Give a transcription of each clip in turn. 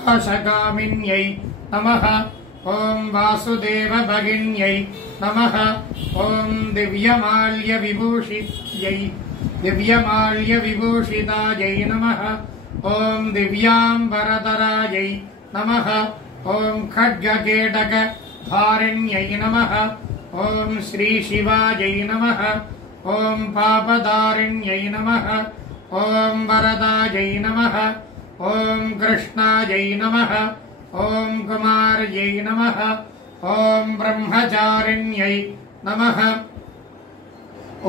शकामिन्यै नमः। ॐ वासुदेव भगिन्यै नमः। ॐ दिव्यमाल्यविभूषितायै नमः। ॐ दिव्याम्बरधरायै नमः। ॐ खड्गकेटकधारिण्यै नमः। ॐ श्रीशिवायै नमः। ॐ पापधारिण्यै नमः। ॐ वरदायै नमः। ॐ कृष्णायै नमः। ॐ कुमार्यै नमः। ॐ ब्रह्मचारिण्यै नमः।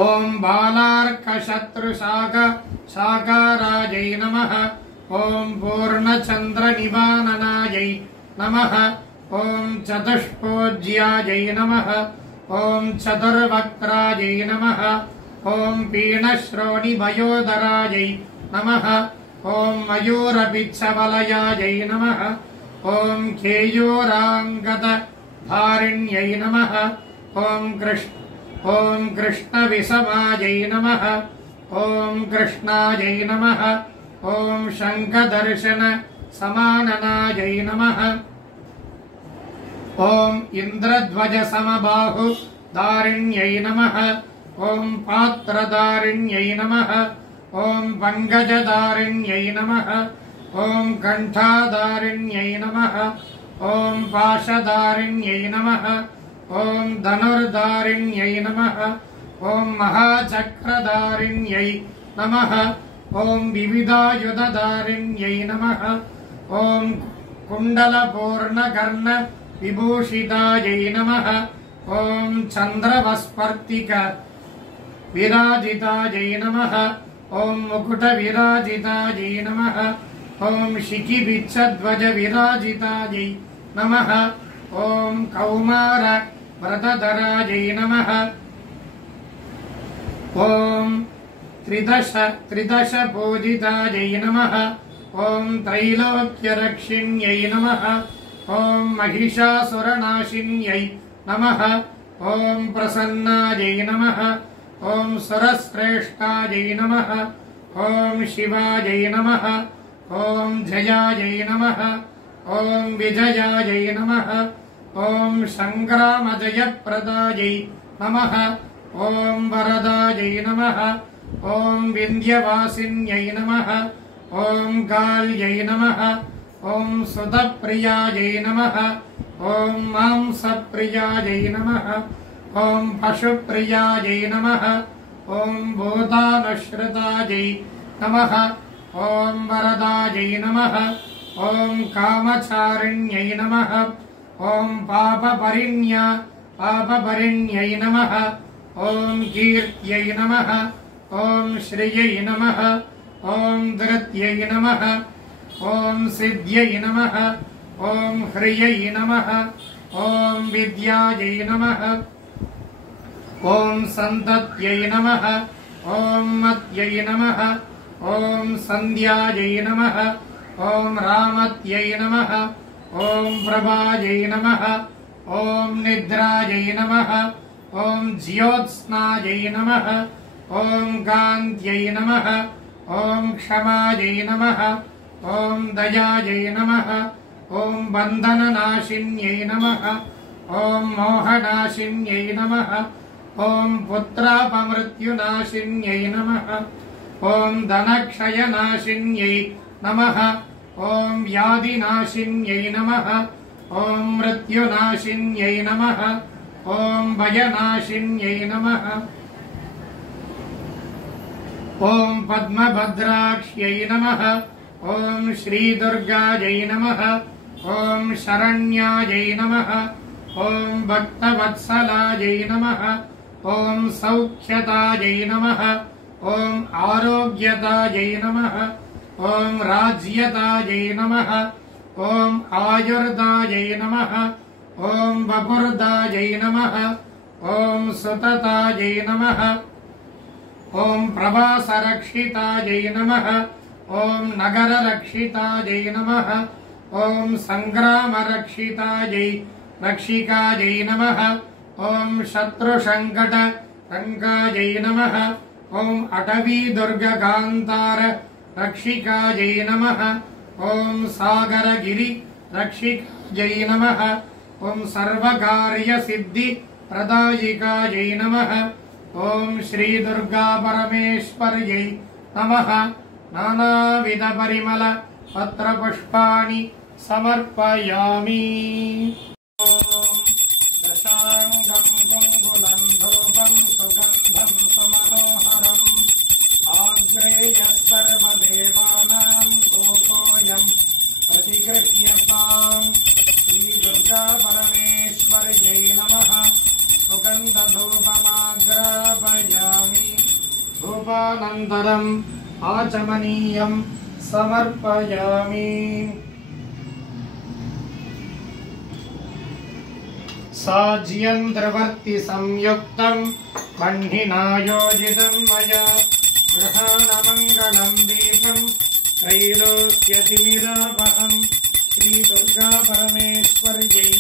ॐ बालार्कशत्रुशाकारायै नमः। ॐ पूर्णचन्द्रनिवाननायै नमः। ॐ चतुष्पोज्यायै नमः। ॐ चतुर्वक्त्रायै नमः। ॐ पीनश्रोणिभयोदरायै नमः। ॐ मयूरपिच्छवलयायै नमः। ॐ केयूराङ्गदधारिण्यै नमः। ॐ कृष्णविषमायै नमः। ॐ कृष्णायै नमः। ॐ शङ्खदर्शनसमाननायै नमः। ॐ इन्द्रध्वजसमबाहुधारिण्यै नमः। ॐ पात्रधारिण्यै नमः। ॐ पङ्कजधारिण्यै नमः। ॐ कण्ठाधारिण्यै नमः। ॐ पाशधारिण्यै नमः। ॐ धनुर्धारिण्यै नमः। ॐ महाचक्रधारिण्यै नमः। ॐ विविधायुधधारिण्यै नमः। ॐ कुण्डलपूर्णकर्णविभूषितायै नमः। ॐ चन्द्रवस्पर्तिकविराजितायै नमः। ॐ मुकुटविराजितायै नमः। ॐ शिखिबिच्छध्वजविराजितायै नमः। ॐ कौमारव्रतधरायै नमः। ॐ त्रिदशपूजितायै नमः। ॐ त्रैलोक्यरक्षिण्यै नमः। ॐ महिषासुरनाशिन्यै नमः। ॐ प्रसन्नायै नमः। ॐ सुरश्रेष्ठायै नमः। ॐ शिवायै नमः। ॐ जयायै नमः। ॐ विजयायै नमः। ॐ सङ्ग्रामजयप्रदायै नमः। ॐ वरदायै नमः। ॐ विन्ध्यवासिन्यै नमः। ॐ काल्यै नमः। ॐ सुतप्रियायै नमः। ॐ मांसप्रियायै नमः। ॐ पशुप्रियायै नमः। ॐ भूतानुश्रुतायै नमः। ॐ वरदायै नमः। ॐ कामचारिण्यै नमः। ॐ पापपरिण्यै नमः। ॐ कीर्त्यै नमः। ॐ श्रियै नमः। ॐ धृत्यै नमः। ॐ सिद्ध्यै नमः। ॐ ह्रियै नमः। ॐ विद्यायै नमः। ॐ सन्तत्यै नमः। ॐ मत्यै नमः। ॐ सन्ध्यायै नमः। ॐ रामत्यै नमः। ॐ प्रभायै नमः। ॐ निद्रायै नमः। ॐ ज्योत्स्नायै नमः। ॐ कान्त्यै नमः। ॐ क्षमायै नमः। ॐ दयायै नमः। ॐ बन्धननाशिन्यै नमः। ॐ मोहनाशिन्यै नमः। ॐ पुत्रापमृत्युनाशिन्यै नमः। ॐ धनक्षयनाशिन्यै नमः। ॐ व्याधिनाशिन्यै नमः। ॐ मृत्युनाशिन्यै नमः। ॐ भयनाशिन्यै नमः। ॐ पद्मभद्राक्ष्यै नमः। ॐ श्रीदुर्गायै नमः। ॐ शरण्यायै नमः। ॐ भक्तवत्सलायै नमः। ॐ सौख्यतायै नमः। ॐ आरोग्यतायै नमः। ॐ राज्यतायै नमः। ॐ आयुर्दायै नमः। ॐ वपुर्दायै नमः। ॐ सुततायै नमः। ॐ प्रवासरक्षितायै नमः। ॐ नगररक्षितायै नमः। ॐ रक्षिकायै नमः। ॐ शत्रुसङ्कटङ्कायै नमः। ॐ अटवीदुर्गकान्तार रक्षिकायै नमः। ॐ सागरगिरि रक्षिकायै नमः। ॐ सर्वकार्यसिद्धिप्रदायिकायै नमः। ॐ श्रीदुर्गापरमेश्वर्यै नमः। नानाविधपरिमल पत्रपुष्पाणि समर्पयामि। दशाङ्गं कुङ्कुलं धूपं सुगन्धं सुमनोहरम् आग्रेयः सर्वदेवानां धूपोऽयं प्रतिगृह्यताम्। श्रीदुर्गापरमेश्वर्यै नमः। सुगन्धधूपमाग्रापयामि। धूपानन्तरम् आचमनीयं समर्पयामि। साज्यन्त्रवर्ति संयुक्तं बह्निनायोजितं मया गृहाणमङ्गलं दीपं त्रैलोक्यतिमिरापहं। श्रीदुर्गापरमेश्वर्यै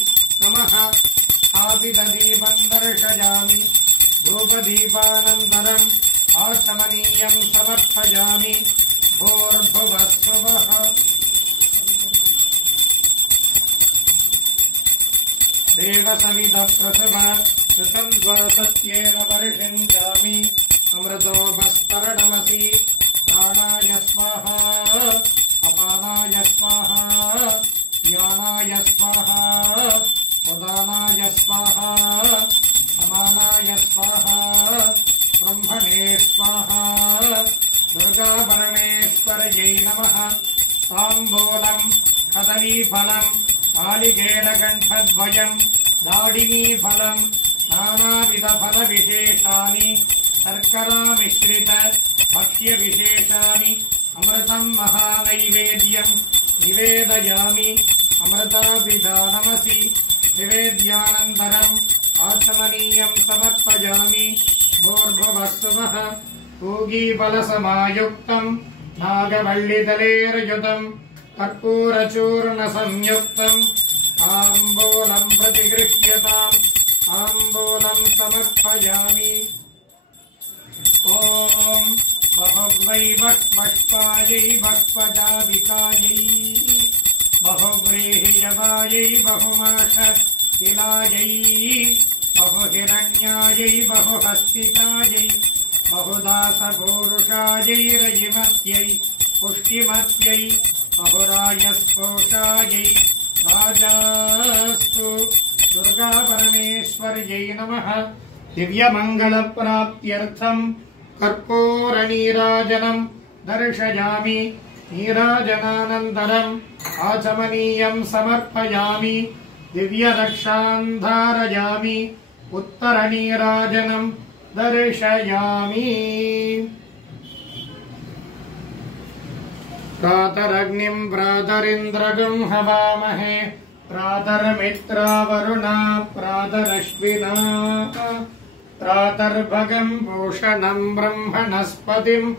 नमः। स्थापितदीपं दर्शयामि। धूपदीपानन्तरम् आचमनीयं समर्पयामि। भूर्भुवः स्वः। देवसवितः प्रसव कृतं द्वासत्येन परिषिञ्जामि। अमृतोपस्तरणमसि प्राणाय स्वाहा अपानाय स्वाहा यानाय स्वाहा उदानाय स्वाहा समानाय स्वाहा ब्रह्मणे स्वाहा। दुर्गापरमेश्वर्यै नमः। ताम्बूलं कदलीफलं नालिकेरकण्ठद्वयं दाडिमीफलं नानाविधफलविशेषानि शर्करामिश्रित भक्ष्यविशेषानि अमृतं महानैवेद्यं निवेदयामि। अमृताभिधानमसि निवेद्यानन्तरम् आचमनीयं समर्पयामि। भूर्भुवः स्वः। पूगीफलसमायुक्तं नागवल्लिदलेर्युतं कर्पूरचूर्णसंयुक्तं ताम्बूलं प्रतिगृह्यताम्। ताम्बूलं समर्पयामि। ॐ बहुव्रै बह्वष्पायै बह्वजाविकायै बहुव्रीहियवायै बहुमाश किलायै बहुहिरण्यायै बहुहस्तिकायै बहुदासपूरुषायै रजिमत्यै पुष्टिमत्यै बहुरायस्पोषायै राजास्तु। दुर्गापरमेश्वर्यै नमः। दिव्यमङ्गलप्राप्त्यर्थं कर्पूरनीराजनं दर्शयामि। नीराजनानन्तरम् आचमनीयं समर्पयामि। दिव्यरक्षां धारयामि। उत्तरनीराजनं दर्शयामि। प्रातरग्निं प्रातरिन्द्रगं हवामहे। प्रातर्मित्रावरुणा प्रातरश्विना। प्रातर्भगं भूषणं ब्रह्मणस्पतिं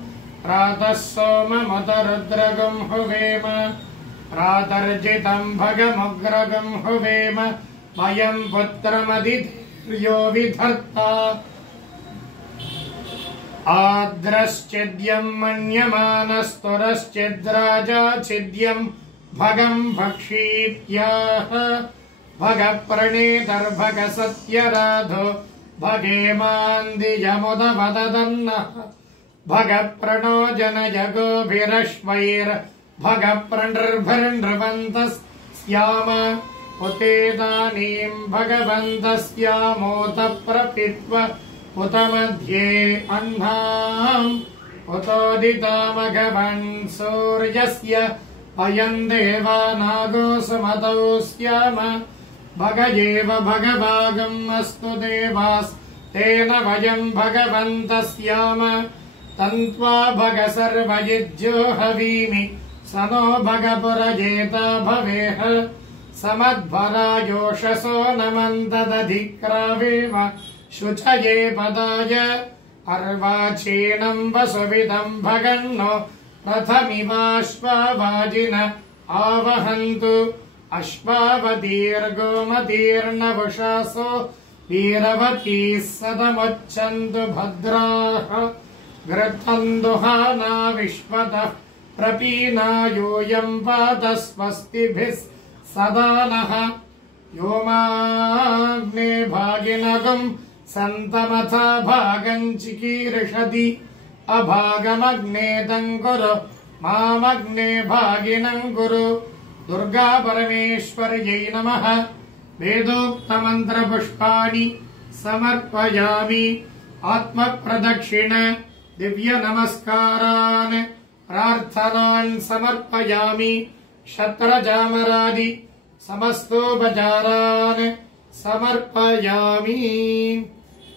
प्रातः सोममुतरुद्रगं हुवेम। प्रातर्जितं भगमुग्रगं हुवेम। वयं पुत्रमदितिर्यो विधर्ता। आद्रश्चिद्यं मन्यमानस्तुरश्चिद्राजाचिद्यं भगं भक्षीत्याह। भगप्रणेतर्भग सत्यराधो भगेमान्दियमुदवदन्नः। भगप्रणो जनयगोभिरश्वैर्भगप्रणृभिर्नृवन्तस्याम। उतेदानीं भगवन्तस्यामोत प्रपित्व उत मध्ये अह्नाम्। उतोदितामघवन् सूर्यस्य अयं देवानागो सुमतौ स्याम। भगयेव भगवागम् अस्तु देवास्तेन वयं भगवन्तस्याम। तन्त्वा भग सर्वयुज्यो हवीमि स नो भगपुरजेता भवेह। समध्वरायोषसो नमन्तदधिक्रावेम शुचये पदाय। अर्वाचीनं वसुविदं भगन्नो रथमिवाश्वावाजिन आवहन्तु। अश्वावतीर्गोमतीर्नवशासो वीरवतीः सदमुच्चन्तु भद्राः। घृतं दुहाना विश्वतः प्रपीनायोऽयम् पात स्वस्तिभिः सदा नः योमाग्ने भागिनगम् सन्तमथा भागम् चिकीर्षति अभागमग्ने तम् कुरु मामग्ने भागिनम् कुरु दुर्गा परमेश्वर्यै नमः वेदोक्तमन्त्रपुष्पाणि समर्पयामि आत्मप्रदक्षिण दिव्यनमस्कारान् प्रार्थनान् समर्पयामि शत्रजामरादि समस्तोपचारान् समर्पयामि।